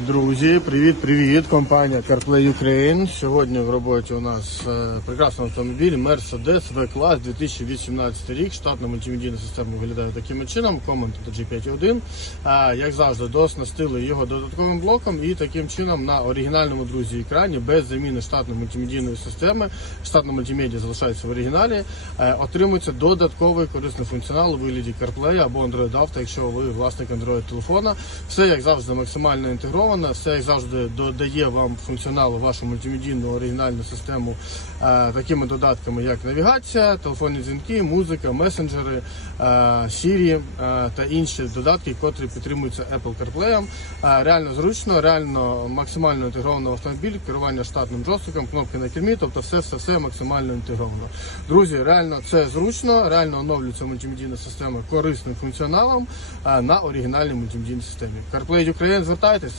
Друзі, привіт-привіт! Компанія CarPlay Ukraine. Сьогодні в роботі у нас е, прекрасний автомобіль Mercedes V-Class 2018 рік. Штатна мультимедійна система виглядає таким чином. Комент G5.1. Як завжди, дооснастили його додатковим блоком і таким чином на оригінальному друзі екрані без заміни штатної мультимедійної системи. Штатна мультимедіа залишається в оригіналі. е, Отримується додатковий корисний функціонал у вигляді CarPlay або Android Auto, якщо ви власник Android телефона. Все як завжди максимально інтегровано, все як завжди додає вам функціоналу вашу мультимедійну оригінальну систему е, такими додатками, як навігація, телефонні дзвінки, музика, месенджери, е, Siri е, та інші додатки, котрі підтримуються Apple CarPlay. Е, реально зручно, реально максимально інтегровано в автомобіль, керування штатним джойстиком, кнопки на кермі, тобто все, все, все максимально інтегровано. Друзі, реально це зручно, реально оновлюється мультимедійна система корисним функціоналом е, на оригінальній мультимедійній системі. CarPlay Ukraine, звертайтесь.